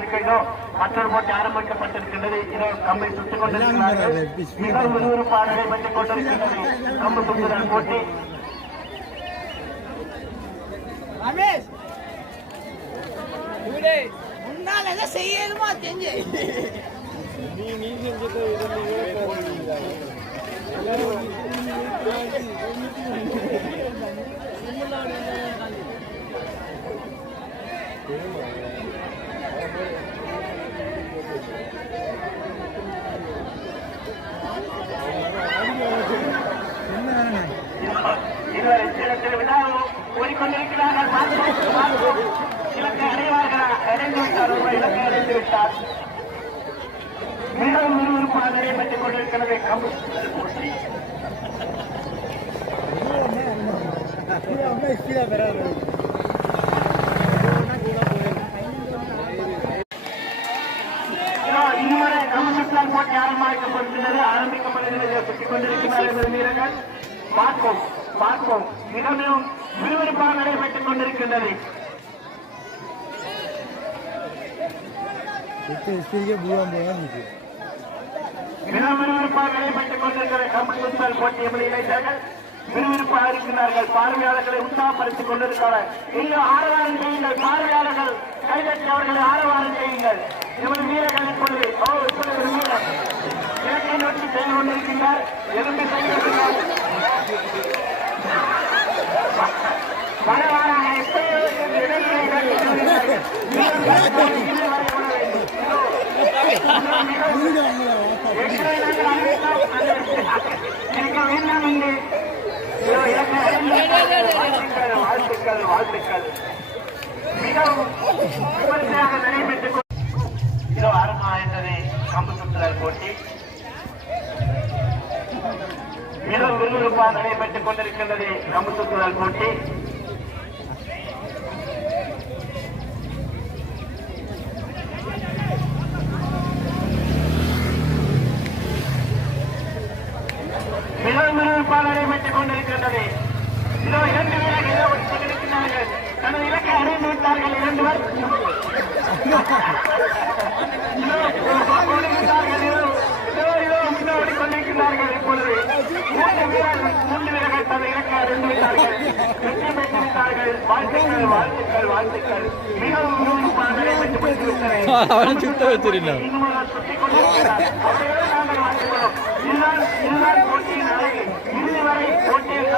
காத்திருக்கின்றோம். மற்றொரு போட்டி ஆரம்பிக்கப்பட்டிருக்கின்றது. இதோ கம்பை சுட்டுக் கொண்டிருக்கிறார்கள். மிக விறுவிறுப்பாக நடைபெற்றுக் கொண்டிருக்கின்றது கம்பு சுற்றுதல் போட்டி. முன்னால செய்யணுமா செஞ்சு இதுவரை சில விழாவும் ஓடிக்கொண்டிருக்கிறார்கள். இலக்கை அடைவார்களா? அடைந்து விட்டார். ஒரு இலக்கை அடைந்து விட்டார். மிகவும் விறுவிறுப்பாக நடைபெற்றுக் கொண்டிருக்கிறது கம்பு சுற்றுதல் போட்டி. இதுவரை கம்பு சுற்றுதல் போட்டி ஆரம்பிக்கப்படுகிறது. சுற்றிக் கொண்டிருக்கிறார்கள் வீரர்கள். பார்ப்போம் மிகவும் விறுவிறுப்பாக நடைபெற்றுக் கொண்டிருக்கின்றது. மிக விறுவிறுப்பாக நடைபெற்றுக் கொண்டிருக்கிற கம்பு சுற்றுதல் போட்டி எமது இளைஞர்கள் விறுவிறுப்பாக இருக்கிறார்கள். பார்வையாளர்களை உற்சாகப்படுத்திக் கொண்டிருக்கிறார். இன்னும் ஆரவாரம் செய்யுங்கள். பார்வையாளர்கள் கைதட்டி அவர்களை ஆரவாரம் செய்யுங்கள். எமது வீரர்கள் இப்பொழுது இப்பொழுது ஒரு வீரர் இலக்கை நோக்கி செய்து கொண்டிருக்கின்றார். எலும்பி செய்கிறார். பரவாயில்லை வாழ்த்துக்கள் மிகவும் விமர்சையாக நடைபெற்றுக் இதோ ஆரம்பமாகின்றது கம்பு சுற்றுதல் போட்டி. மிகவும் விறுவிறுப்பாக நடைபெற்றுக் கொண்டிருக்கின்றது கம்பு சுற்றுதல் போட்டி. மிகவும் விறுவிறுப்பாக நடைபெற்றுக் கொண்டிருக்கின்றது. இதோ 2 வீரர்கள் இருக்கிறார்கள். தனது இலக்கை அடைந்து விட்டார்கள். 2 பேர் ஓடிக்கொண்டிருக்கிறார்கள். இப்பொழுது 3 வீரர்கள் தனது இலக்கை அடைந்து விட்டார்கள். வெற்றி பெற்று விட்டார்கள். வாழ்த்துக்கள். மிகவும் விறுவிறுப்பாக நடைபெற்றுக் கொண்டிருக்கிறது. சுற்றிக் கொண்டிருக்கிறார். அவர்களே நாங்கள் வாழ்த்துக்கிறோம். இதுதான் போட்டியின் அழகு. இறுதி வரை போட்டியில்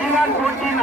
இதுதான் போட்டியின்